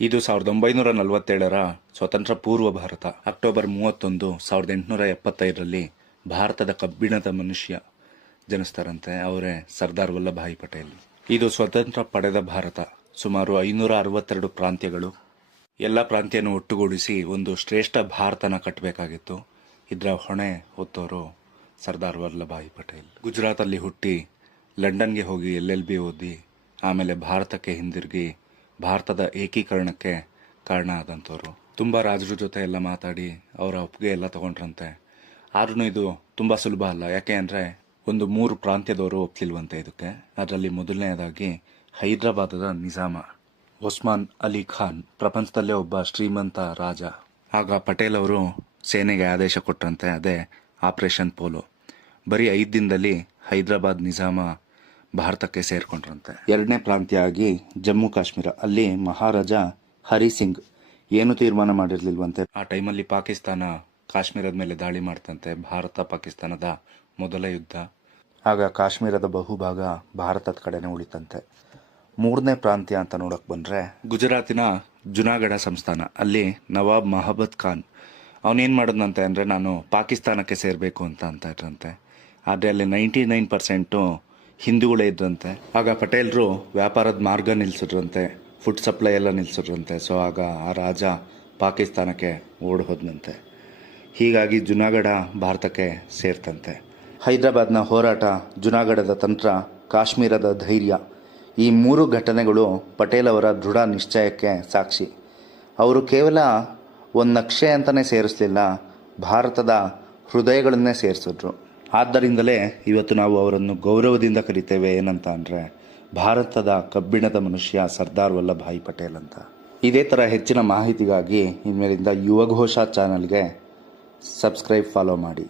ಇದು 1947ರ ಸ್ವತಂತ್ರ ಪೂರ್ವ ಭಾರತ. ಅಕ್ಟೋಬರ್ 31, 1875ರಲ್ಲಿ ಭಾರತದ ಕಬ್ಬಿಣದ ಮನುಷ್ಯ ಜನಿಸ್ತಾರಂತೆ. ಅವರೇ ಸರ್ದಾರ್ ವಲ್ಲಭಾಯಿ ಪಟೇಲ್. ಇದು ಸ್ವತಂತ್ರ ಪಡೆದ ಭಾರತ. ಸುಮಾರು 562 ಪ್ರಾಂತ್ಯಗಳು. ಎಲ್ಲ ಪ್ರಾಂತ್ಯನೂ ಒಟ್ಟುಗೂಡಿಸಿ ಒಂದು ಶ್ರೇಷ್ಠ ಭಾರತನ ಕಟ್ಟಬೇಕಾಗಿತ್ತು. ಇದರ ಹೊಣೆ ಹೊತ್ತವರು ಸರ್ದಾರ್ ವಲ್ಲಭಾಯಿ ಪಟೇಲ್. ಗುಜರಾತಲ್ಲಿ ಹುಟ್ಟಿ ಲಂಡನ್ಗೆ ಹೋಗಿ LLB ಓದಿ ಆಮೇಲೆ ಭಾರತಕ್ಕೆ ಹಿಂದಿರುಗಿ ಭಾರತದ ಏಕೀಕರಣಕ್ಕೆ ಕಾರಣ ಆದಂಥವ್ರು. ತುಂಬ ರಾಜರ ಜೊತೆ ಎಲ್ಲ ಮಾತಾಡಿ ಅವರ ಒಪ್ಪಿಗೆ ಎಲ್ಲ ತಗೊಂಡ್ರಂತೆ. ಆದ್ರೂ ಇದು ತುಂಬ ಸುಲಭ ಅಲ್ಲ. ಯಾಕೆ ಅಂದರೆ ಒಂದು 3 ಪ್ರಾಂತ್ಯದವರು ಒಪ್ಲಿಲ್ವಂತೆ ಇದಕ್ಕೆ. ಅದರಲ್ಲಿ ಮೊದಲನೆಯದಾಗಿ ಹೈದರಾಬಾದದ ನಿಜಾಮ ಒಸ್ಮಾನ್ ಅಲಿ ಖಾನ್, ಪ್ರಪಂಚದಲ್ಲೇ ಒಬ್ಬ ಶ್ರೀಮಂತ ರಾಜ. ಆಗ ಪಟೇಲ್ ಅವರು ಸೇನೆಗೆ ಆದೇಶ ಕೊಟ್ಟರಂತೆ, ಅದೇ ಆಪರೇಷನ್ ಪೋಲೋ. ಬರೀ 5 ದಿನದಲ್ಲಿ ಹೈದರಾಬಾದ್ ನಿಜಾಮ ಭಾರತಕ್ಕೆ ಸೇರ್ಕೊಂಡ್ರಂತೆ. ಎರಡನೇ ಪ್ರಾಂತ್ಯ ಆಗಿ ಜಮ್ಮು ಕಾಶ್ಮೀರ. ಅಲ್ಲಿ ಮಹಾರಾಜ ಹರಿ ಸಿಂಗ್ ಏನು ತೀರ್ಮಾನ ಮಾಡಿರ್ಲಿಲ್ವಂತೆ. ಆ ಟೈಮಲ್ಲಿ ಪಾಕಿಸ್ತಾನ ಕಾಶ್ಮೀರದ ಮೇಲೆ ದಾಳಿ ಮಾಡ್ತಂತೆ. ಭಾರತ ಪಾಕಿಸ್ತಾನದ ಮೊದಲ ಯುದ್ಧ. ಆಗ ಕಾಶ್ಮೀರದ ಬಹುಭಾಗ ಭಾರತದ ಕಡೆನೇ ಉಳಿತಂತೆ. ಮೂರನೇ ಪ್ರಾಂತ್ಯ ಅಂತ ನೋಡಕ್ ಬಂದ್ರೆ ಗುಜರಾತಿನ ಜುನಾಗಢ ಸಂಸ್ಥಾನ. ಅಲ್ಲಿ ನವಾಬ್ ಮಹಬತ್ ಖಾನ್ ಅವನೇನ್ ಮಾಡಿದ್ನಂತೆ ಅಂದ್ರೆ, ನಾನು ಪಾಕಿಸ್ತಾನಕ್ಕೆ ಸೇರ್ಬೇಕು ಅಂತ ಇದ್ರಂತೆ. ಆದರೆ ಅಲ್ಲಿ 99% ಹಿಂದೂಗಳೇ ಇದ್ರಂತೆ. ಆಗ ಪಟೇಲ್ರು ವ್ಯಾಪಾರದ ಮಾರ್ಗ ನಿಲ್ಸಿದ್ರಂತೆ, ಫುಡ್ ಸಪ್ಲೈ ಎಲ್ಲ ನಿಲ್ಸಿದ್ರಂತೆ. ಸೊ ಆಗ ಆ ರಾಜ ಪಾಕಿಸ್ತಾನಕ್ಕೆ ಓಡ್ ಹೋದ್ನಂತೆ. ಹೀಗಾಗಿ ಜುನಾಗಢ ಭಾರತಕ್ಕೆ ಸೇರ್ತಂತೆ. ಹೈದರಾಬಾದ್ನ ಹೋರಾಟ, ಜುನಾಗಢದ ತಂತ್ರ, ಕಾಶ್ಮೀರದ ಧೈರ್ಯ, ಈ 3 ಘಟನೆಗಳು ಪಟೇಲ್ ಅವರ ದೃಢ ನಿಶ್ಚಯಕ್ಕೆ ಸಾಕ್ಷಿ. ಅವರು ಕೇವಲ ಒಂದು ನಕ್ಷೆ ಅಂತಲೇ ಸೇರಿಸಲಿಲ್ಲ, ಭಾರತದ ಹೃದಯಗಳನ್ನೇ ಸೇರಿಸಿದ್ರು. ಆದ್ದರಿಂದಲೇ ಇವತ್ತು ನಾವು ಅವರನ್ನು ಗೌರವದಿಂದ ಕರಿತೇವೆ. ಏನಂತ ಅಂದರೆ, ಭಾರತದ ಕಬ್ಬಿಣದ ಮನುಷ್ಯ ಸರ್ದಾರ್ ವಲ್ಲಭಾಯಿ ಪಟೇಲ್ ಅಂತ. ಇದೇ ಥರ ಹೆಚ್ಚಿನ ಮಾಹಿತಿಗಾಗಿ ಇನ್ಮೇಲಿಂದ ಯುವಘೋಷ ಚಾನಲ್ಗೆ ಸಬ್ಸ್ಕ್ರೈಬ್, ಫಾಲೋ ಮಾಡಿ.